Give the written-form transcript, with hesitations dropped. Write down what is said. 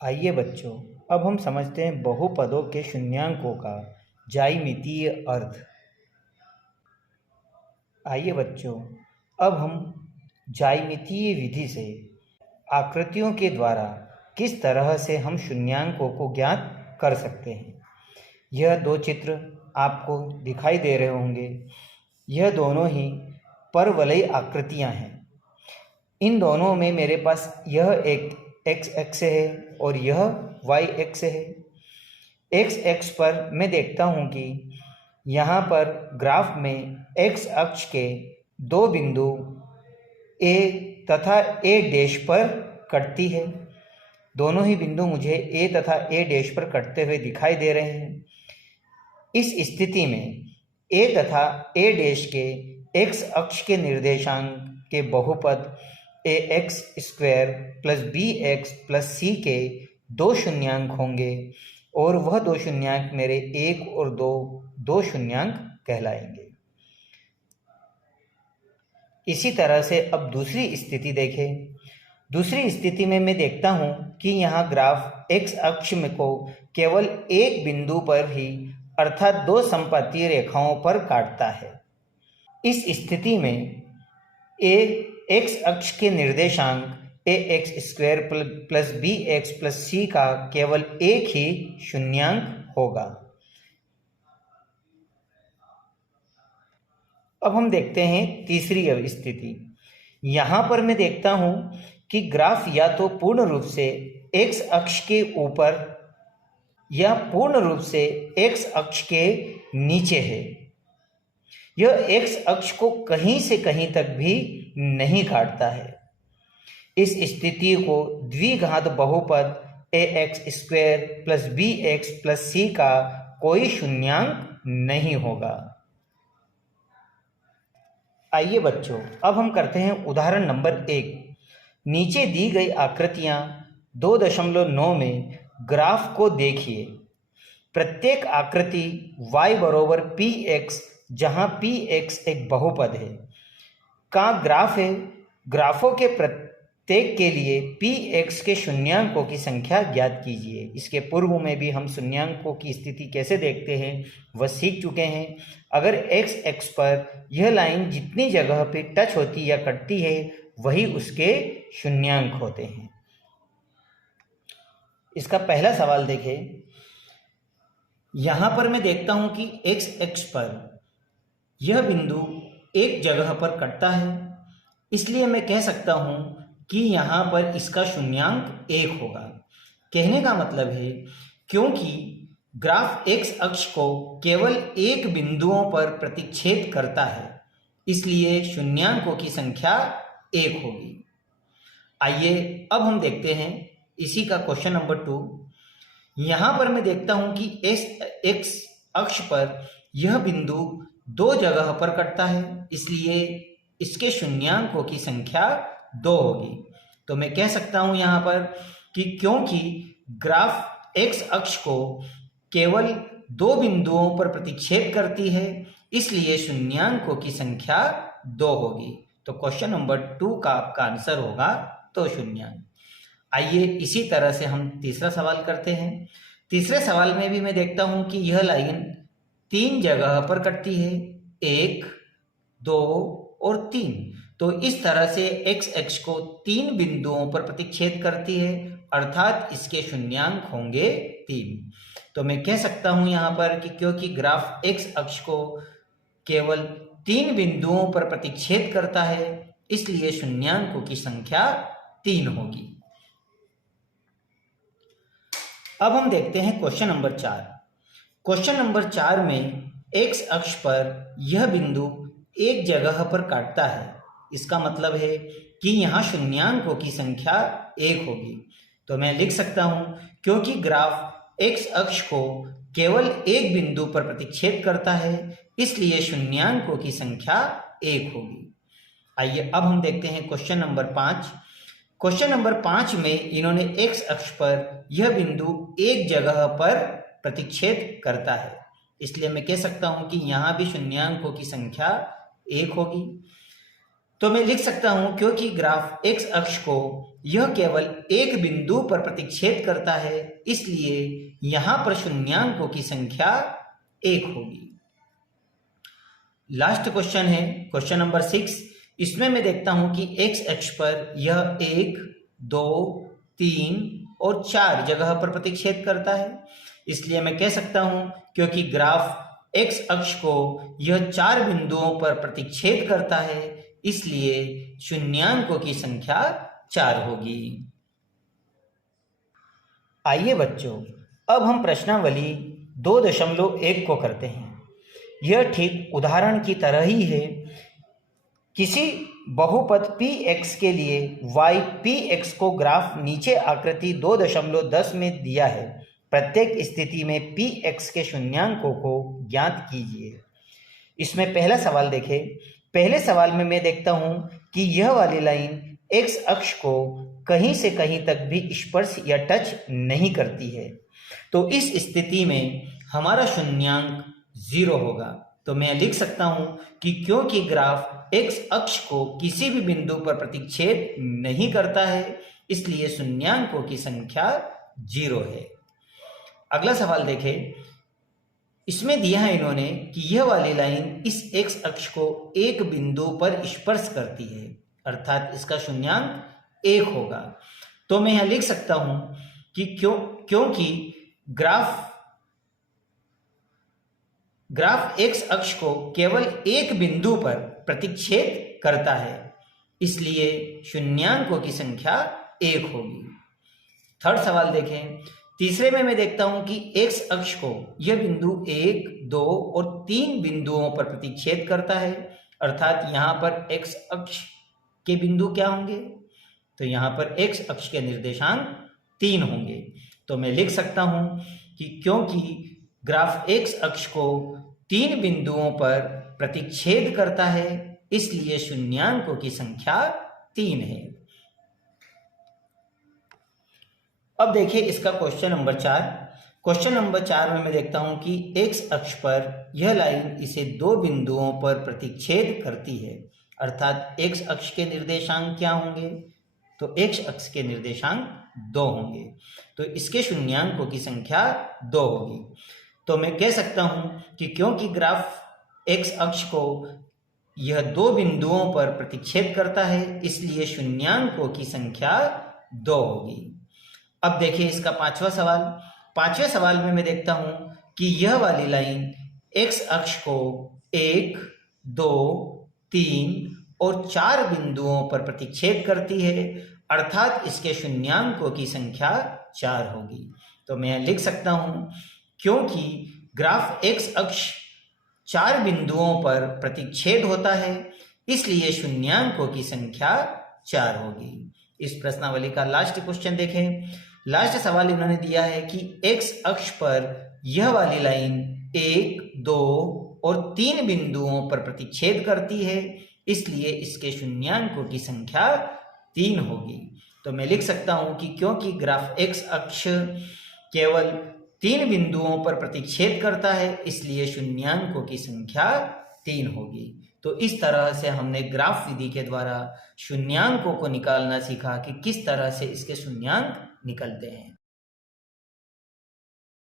आइए बच्चों, अब हम समझते हैं बहुपदों के शून्यांकों का ज्यामितीय अर्थ। आइए बच्चों, अब हम ज्यामितीय विधि से आकृतियों के द्वारा किस तरह से हम शून्यांकों को ज्ञात कर सकते हैं। यह दो चित्र आपको दिखाई दे रहे होंगे। यह दोनों ही परवलयी आकृतियां हैं। इन दोनों में मेरे पास यह एक एक्स एक्स है और यह वाई एक्स है। एक्स एक्स पर मैं देखता हूँ कि यहाँ पर ग्राफ में एक्स अक्ष के दो बिंदु ए तथा ए डैश पर कटती है। दोनों ही बिंदु मुझे ए तथा ए डैश पर कटते हुए दिखाई दे रहे हैं। इस स्थिति में ए तथा ए डैश के एक्स अक्ष के निर्देशांक के बहुपद a x square plus b x plus c के दो शून्यांक होंगे और वह दो शून्यांक मेरे एक और दो शून्यांक कहलाएंगे। इसी तरह से अब दूसरी स्थिति देखें। दूसरी स्थिति में मैं देखता हूं कि यहाँ ग्राफ एक्स अक्ष में को केवल एक बिंदु पर ही अर्थात दो समपातीय रेखाओं पर काटता है। इस स्थिति में ए एक्स अक्ष के निर्देशांक a x square plus b x plus c का केवल एक ही शून्यांक होगा। अब हम देखते हैं तीसरी स्थिति। यहां पर मैं देखता हूं कि ग्राफ या तो पूर्ण रूप से एक्स अक्ष के ऊपर या पूर्ण रूप से एक्स अक्ष के नीचे है। यह एक्स अक्ष को कहीं से कहीं तक भी नहीं काटता है। इस स्थिति को द्विघात बहुपद a x square plus b x plus c का कोई शून्यांक नहीं होगा। आइए बच्चों, अब हम करते हैं उदाहरण नंबर 1। नीचे दी गई आकृतियां 2.9 में ग्राफ को देखिए। प्रत्येक आकृति y बराबर पी एक्स, जहां पी एक्स एक बहुपद है, का ग्राफ है। ग्राफों के प्रत्येक के लिए पी एक्स के शून्यांकों की संख्या ज्ञात कीजिए। इसके पूर्व में भी हम शून्यांकों की स्थिति कैसे देखते हैं वह सीख चुके हैं। अगर एक्स एक्स पर यह लाइन जितनी जगह पे टच होती या कटती है वही उसके शून्यांक होते हैं। इसका पहला सवाल देखें। यहां पर मैं देखता हूं कि एक्स एक्स पर यह बिंदु एक जगह पर कटता है, इसलिए मैं कह सकता हूं कि यहां पर इसका शून्यांक 1 होगा। कहने का मतलब है क्योंकि ग्राफ एक्स अक्ष को केवल एक बिंदुओं पर प्रतिच्छेद करता है, इसलिए शून्यांकों की संख्या 1 होगी। आइए अब हम देखते हैं इसी का क्वेश्चन नंबर 2। यहां पर मैं देखता हूं कि एक्स अक्ष पर यह बिंदु दो जगह पर कटता है, इसलिए इसके शून्यांकों की संख्या 2 होगी। तो मैं कह सकता हूं यहां पर कि क्योंकि ग्राफ एक्स अक्ष को केवल दो बिंदुओं पर प्रतिच्छेद करती है, इसलिए शून्यांकों की संख्या 2 होगी। तो क्वेश्चन नंबर 2 का आपका आंसर होगा 2 शून्यांक। आइए इसी तरह से हम तीसरा सवाल करते हैं। तीसरे सवाल में भी मैं देखता हूं कि यह लाइन 3 जगह पर कटती है, 1, 2 और 3। तो इस तरह से एक्स एक्स को 3 बिंदुओं पर प्रतिच्छेद करती है, अर्थात इसके शून्यांक होंगे 3। तो मैं कह सकता हूं यहां पर कि क्योंकि ग्राफ एक्स अक्ष को केवल 3 बिंदुओं पर प्रतिच्छेद करता है, इसलिए शून्यांकों की संख्या 3 होगी। अब हम देखते हैं क्वेश्चन नंबर 4। क्वेश्चन नंबर 4 में एक्स अक्ष पर यह बिंदु एक जगह पर काटता है। इसका मतलब है कि यहाँ शून्यांकों की संख्या 1 होगी। तो मैं लिख सकता हूं क्योंकि ग्राफ एक्स अक्ष को केवल एक बिंदु पर प्रतिच्छेद करता है, इसलिए शून्यांकों की संख्या 1 होगी। आइए अब हम देखते हैं क्वेश्चन नंबर 5। क्वेश्चन नंबर 5 में इन्होंने एक्स अक्ष पर यह बिंदु एक जगह पर प्रतिच्छेद करता है, इसलिए मैं कह सकता हूं कि यहां भी शून्यांकों की संख्या 1 होगी। तो मैं लिख सकता हूं क्योंकि ग्राफ x अक्ष को यह केवल एक बिंदु पर प्रतिच्छेद करता है, इसलिए यहां पर शून्यांकों की संख्या 1 होगी। लास्ट क्वेश्चन है क्वेश्चन नंबर 6। इसमें मैं देखता हूं कि x अक्ष पर यह 1, 2, 3 और 4 जगह पर प्रतिच्छेद करता है, इसलिए मैं कह सकता हूं क्योंकि ग्राफ x अक्ष को यह 4 बिंदुओं पर प्रतिच्छेद करता है, इसलिए शून्यांकों की संख्या 4 होगी। आइए बच्चों, अब हम प्रश्नावली 2.1 को करते हैं। यह ठीक उदाहरण की तरह ही है। किसी बहुपद px के लिए y px को ग्राफ नीचे आकृति 2.10 में दिया है। प्रत्येक स्थिति में px के शून्यांकों को ज्ञात कीजिए। इसमें पहला सवाल देखें। पहले सवाल में मैं देखता हूं कि यह वाली लाइन x अक्ष को कहीं से कहीं तक भी स्पर्श या टच नहीं करती है, तो इस स्थिति में हमारा शून्यांक 0 होगा। तो मैं लिख सकता हूं कि क्योंकि ग्राफ x अक्ष को किसी भी बिंदु पर प्रतिच्छेद नहीं करता है, इसलिए शून्यांकों की संख्या 0 है। अगला सवाल देखें। इसमें दिया है इन्होंने कि यह वाली लाइन इस x अक्ष को एक बिंदु पर स्पर्श करती है, अर्थात इसका शून्यांक 1 होगा। तो मैं यहां लिख सकता हूं कि क्योंकि ग्राफ x अक्ष को केवल एक बिंदु पर प्रतिच्छेद करता है, इसलिए शून्यांकों की संख्या 1 होगी। थर्ड सवाल देखें। तीसरे में मैं देखता हूं कि x अक्ष को यह बिंदु 1, 2 और 3 बिंदुओं पर प्रतिच्छेद करता है, अर्थात यहां पर x अक्ष के बिंदु क्या होंगे? तो यहां पर x अक्ष के निर्देशांक 3 होंगे। तो मैं लिख सकता हूं कि क्योंकि ग्राफ x अक्ष को 3 बिंदुओं पर प्रतिच्छेद करता है, इसलिए शून्यांकों की संख्या 3 है। अब देखिए इसका क्वेश्चन नंबर 4। क्वेश्चन नंबर 4 में मैं देखता हूं कि x अक्ष पर यह लाइन इसे 2 बिंदुओं पर प्रतिच्छेद करती है, अर्थात x अक्ष के निर्देशांक क्या होंगे? तो x अक्ष के निर्देशांक 2 होंगे, तो इसके शून्यांकों की संख्या 2 होगी। तो मैं कह सकता हूं कि क्योंकि ग्राफ x अक्ष को यह 2 बिंदुओं पर प्रतिच्छेद करता है, इसलिए शून्यांकों की संख्या 2 होगी। अब देखिए इसका 5वां सवाल। 5वें सवाल में मैं देखता हूं कि यह वाली लाइन x अक्ष को 1, 2, 3 और 4 बिंदुओं पर प्रतिच्छेद करती है, अर्थात इसके शून्यांकों की संख्या 4 होगी। तो मैं लिख सकता हूं क्योंकि ग्राफ x अक्ष 4 बिंदुओं पर प्रतिच्छेद होता है, इसलिए शून्यांकों की संख्या 4 होगी। इस प्रश्नावली का लास्ट क्वेश्चन देखें। लास्ट सवाल इन्होंने दिया है कि x अक्ष पर यह वाली लाइन 1, 2 और 3 बिंदुओं पर प्रतिच्छेद करती है, इसलिए इसके शून्यांकों की संख्या 3 होगी। तो मैं लिख सकता हूं कि क्योंकि ग्राफ x अक्ष केवल 3 बिंदुओं पर प्रतिच्छेद करता है, इसलिए शून्यांकों की संख्या 3 होगी। तो इस तरह से हमने ग्राफ विधि के द्वारा शून्यांकों को निकालना सीखा कि किस तरह से इसके शून्यांक निकलते हैं।